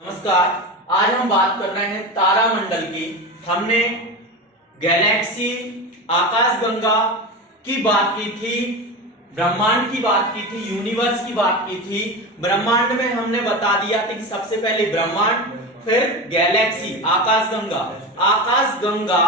नमस्कार। आज हम बात कर रहे हैं तारामंडल की। हमने गैलेक्सी, आकाशगंगा की बात की थी, ब्रह्मांड की बात की थी, यूनिवर्स की बात की थी। ब्रह्मांड में हमने बता दिया था कि सबसे पहले ब्रह्मांड, फिर गैलेक्सी, आकाशगंगा। आकाशगंगा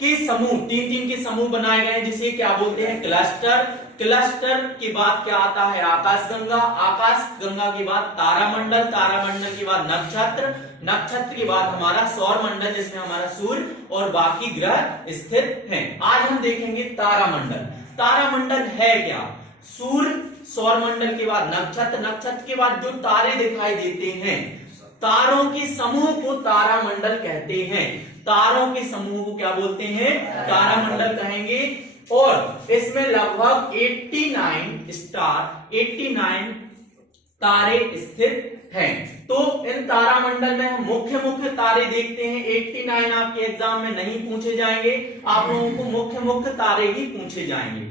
के समूह, तीन तीन के समूह बनाए गए हैं जिसे क्या बोलते हैं? क्लस्टर। क्लस्टर के बाद क्या आता है? आकाशगंगा। आकाशगंगा के बाद तारामंडल। तारामंडल के बाद नक्षत्र। नक्षत्र के बाद हमारा सौर मंडल जिसमें हमारा सूर्य और बाकी ग्रह स्थित हैं। आज हम देखेंगे तारामंडल। तारामंडल है क्या? सूर्य, सौर मंडल के बाद नक्षत्र, नक्षत्र के बाद जो तारे दिखाई देते हैं, तारों के समूह को तारामंडल कहते हैं। तारों के समूह को क्या बोलते हैं? तारामंडल कहेंगे। और इसमें लगभग 89 तारे स्थित हैं। तो इन तारामंडल में हम मुख्य मुख्य तारे देखते हैं। 89 आपके एग्जाम में नहीं पूछे जाएंगे, आप लोगों को मुख्य मुख्य तारे ही पूछे जाएंगे।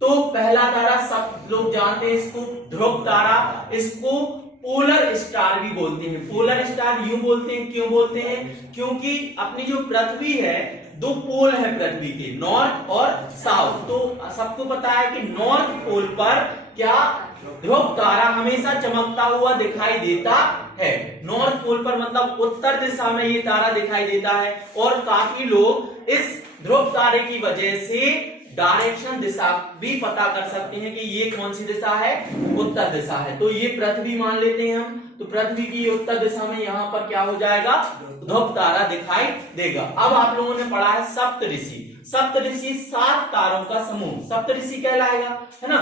तो पहला तारा सब लोग जानते हैं इसको, ध्रुव तारा। इसको पोलर स्टार भी बोलते हैं। पोलर स्टार यूं बोलते हैं, क्यों बोलते हैं? क्योंकि अपनी जो पृथ्वी है, दो पोल है पृथ्वी के, नॉर्थ और साउथ। तो सबको पता है कि नॉर्थ पोल पर क्या ध्रुव तारा हमेशा चमकता हुआ दिखाई देता है। नॉर्थ पोल पर मतलब उत्तर दिशा में ये तारा दिखाई देता है। और काफी लोग इस ध्रुव तारे की वजह से डायरेक्शन दिशा भी पता कर सकते हैं कि ये कौन सी दिशा है? उत्तर दिशा है। तो ये पृथ्वी मान लेते हैं हम। तो पृथ्वी की उत्तर दिशा में यहां पर क्या हो जाएगा? ध्रुव तारा दिखाई देगा। अब आप लोगों ने पढ़ा है सप्तऋषि। सप्तऋषि 7 तारों का समूह सप्तऋषि कहलाएगा, है ना?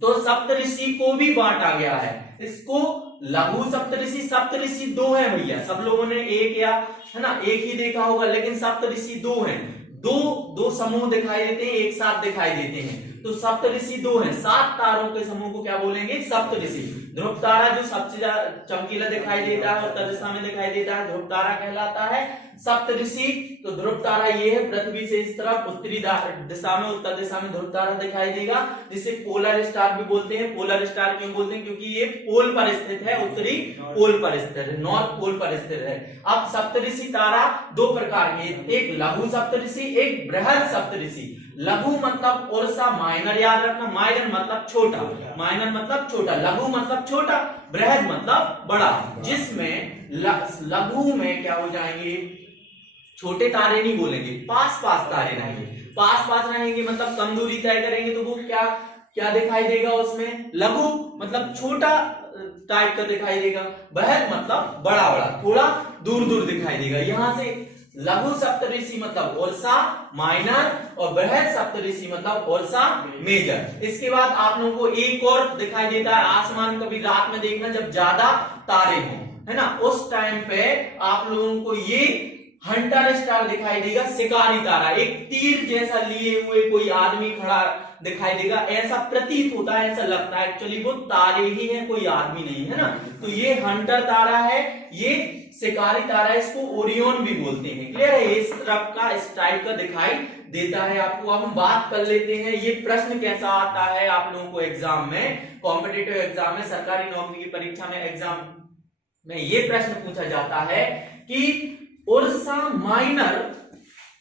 तो सप्तऋषि को भी बांटा गया है। इसको लघु सप्तऋषि, सप्तऋषि 2 है भैया। सब लोगों ने एक या है ना एक ही देखा होगा, लेकिन सप्तऋषि 2 हैं। दो समूह दिखाई देते हैं, एक साथ दिखाई देते हैं। तो सप्तऋषि 2 हैं। 7 तारों के समूह को क्या बोलेंगे? सप्तऋषि। ध्रुव तारा जो सबसे ज्यादा चमकीला दिखाई देता है, उत्तर दिशा में दिखाई देता है, ध्रुव तारा कहलाता है। सप्तऋषि, तो ध्रुव तारा ये है, पृथ्वी से इस तरफ उत्तरी दिशा में, उत्तर दिशा में ध्रुव तारा दिखाई देगा, जिसे पोलर स्टार भी बोलते हैं। पोलर स्टार क्यों बोलते हैं? क्योंकि ये पोल पर स्थित है, उत्तरी पोल पर स्थित है, नॉर्थ पोल पर स्थित है। अब सप्तऋषि तारा 2 प्रकार के, एक लघु सप्तऋषि, एक बृहद सप्तऋषि। लघु मतलब उर्सा माइनर, याद रखना, माइनर मतलब छोटा, माइनर मतलब छोटा, लघु मतलब छोटा, बृहद मतलब बड़ा। जिसमें लघु में क्या हो जाएंगे? छोटे तारे नहीं बोलेंगे, पास पास तारे रहेंगे। पास पास रहेंगे मतलब कम दूरी तय करेंगे, तो वो क्या क्या दिखाई देगा उसमें? लघु मतलब छोटा टाइप का दिखाई देगा। बृहद मतलब बड़ा बड़ा, थोड़ा दूर दूर दिखाई देगा। यहां से लघु सप्तऋषि मतलब उर्सा माइनर और बृहद सप्तऋषि मतलब उर्सा मेजर। इसके बाद आप लोगों को एक और दिखाई देता है आसमान, कभी रात में देखना जब ज्यादा तारे हों, है ना, उस टाइम पे आप लोगों को ये हंटर स्टार दिखाई देगा, शिकारी तारा। एक तीर जैसा लिए हुए कोई आदमी खड़ा दिखाई देगा, ऐसा प्रतीत होता है, ऐसा लगता है, एक्चुअली वो तारे ही हैं, कोई आदमी नहीं है ना। तो ये हंटर तारा है, ये शिकारी तारा है, इसको ओरियन भी बोलते हैं। क्लियर है? इस तरफ का, इस टाइप का दिखाई देता है आपको। अब हम बात कर लेते हैं ये प्रश्न कैसा आता है आप लोगों को एग्जाम में, कॉम्पिटिटिव एग्जाम में, सरकारी नौकरी की परीक्षा में, एग्जाम में ये प्रश्न पूछा जाता है कि उर्सा माइनर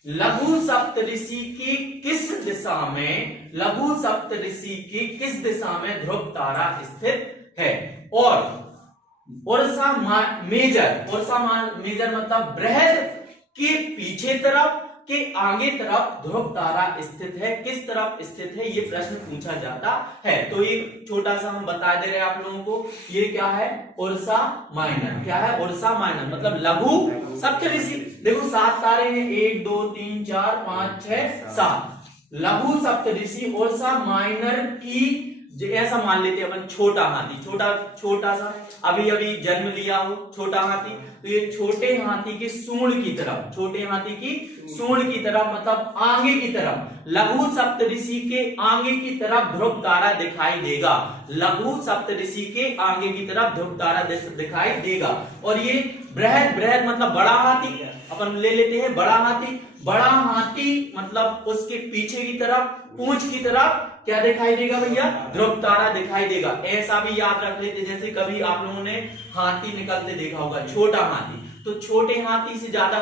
लघु सप्तऋषि की किस दिशा में, लघु सप्तऋषि की किस दिशा में ध्रुव तारा स्थित है? और उर्सा मेजर, उर्सा मेजर मतलब बृहद के पीछे तरफ के आगे तरफ ध्रुव तारा स्थित है, किस तरफ स्थित है? ये प्रश्न पूछा जाता है। तो ये छोटा सा हम बता दे रहे हैं आप लोगों को, ये क्या है? Ursa minor. क्या है? उर्सा माइनर मतलब लघु सप्तऋषि। देखो 7 तारे हैं, 1 2 3 4 5 6 7। लघु सप्तऋषि उर्सा माइनर की, ऐसा मान लेते हैं अपन, छोटा हाथी, छोटा सा अभी अभी जन्म लिया हो छोटा हाथी, तो ये छोटे हाथी के सूंड की तरफ, छोटे हाथी की सूंड की तरफ मतलब आगे की तरफ, लघु सप्तऋषि के आगे की तरफ ध्रुव तारा दिखाई देगा। लघु सप्तऋषि के आगे की तरफ ध्रुव तारा दिखाई देगा। और ये बृहद मतलब बड़ा हाथी, अपन ले लेते हैं बड़ा हाथी। बड़ा हाथी मतलब उसके पीछे की तरफ, पूंछ की तरफ क्या दिखाई देगा भैया? ध्रुव तारा दिखाई देगा। ऐसा भी याद रख लेते, जैसे कभी आप लोगों ने हाथी निकलते देखा होगा, छोटा हाथी, तो छोटे हाथी से ज्यादा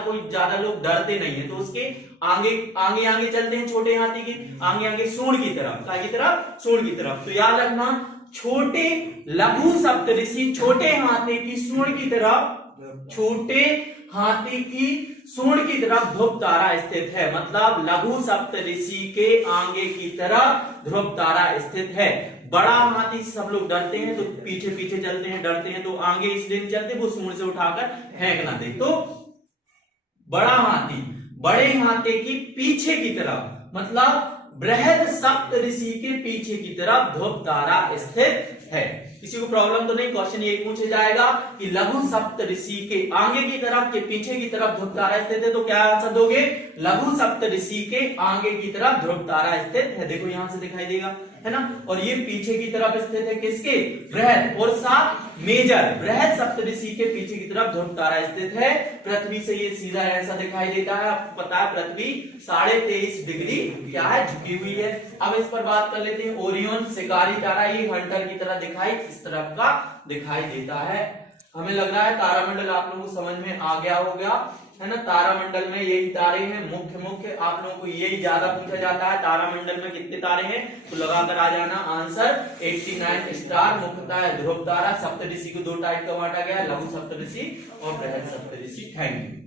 लोग डरते नहीं है, तो उसके आगे आगे आगे चलते हैं, छोटे हाथी के आगे आगे सूंड की तरफ, काय की तरफ? सूंड की तरफ। तो याद रखना, छोटे लघु सप्तऋषि छोटे हाथी की सूंड की तरफ, छोटे हाथी की सूंड की तरफ ध्रुव तारा स्थित है। मतलब लघु सप्तऋषि के आगे की तरफ ध्रुव तारा स्थित है। बड़ा हाथी से सब लोग डरते हैं, तो पीछे पीछे चलते हैं, डरते हैं तो आगे इसलिए नहीं चलते, वो सूंड से उठाकर फेंक ना दे। तो बड़ा हाथी बड़े हाथी की पीछे की तरफ, मतलब बृहद सप्तऋषि के पीछे की तरफ ध्रुव तारा स्थित है। किसी को प्रॉब्लम तो नहीं? क्वेश्चन ये पूछे जाएगा कि लघु सप्तऋषि के आगे की तरफ के पीछे की तरफ ध्रुव तारा स्थित है, तो क्या आंसर दोगे? लघु सप्तऋषि के आगे की तरफ ध्रुव तारा स्थित है। देखो यहां से दिखाई देगा, है ना? और ये पीछे की तरफ स्थित है किसके? बृहद और साथ मेजर। बृहद सप्तऋषि के पीछे की तरफ ध्रुव तारा स्थित है। पृथ्वी से ये सीधा ऐसा दिखाई देता है। आपको पता है पृथ्वी 23.5 डिग्री क्या है? झुकी हुई है। अब इस पर बात कर लेते हैं। ओरियन शिकारी तारा, ये हंटर की तरह दिखाई इस तरफ का दिखाई देता है। हमें लग रहा है तारामंडल आप लोगों को समझ में आ गया होगा, है ना? तारामंडल में यही तारे हैं मुख्य। आप लोगों को यही ज्यादा पूछा जाता है, तारामंडल में कितने तारे हैं, तो लगाकर आ जाना आंसर 89 स्टार। मुख्यतः है ध्रुव तारा। सप्तऋषि को दो टाइप का बांटा गया, लघु सप्तऋषि और बृहद सप्तऋषि। Thank you.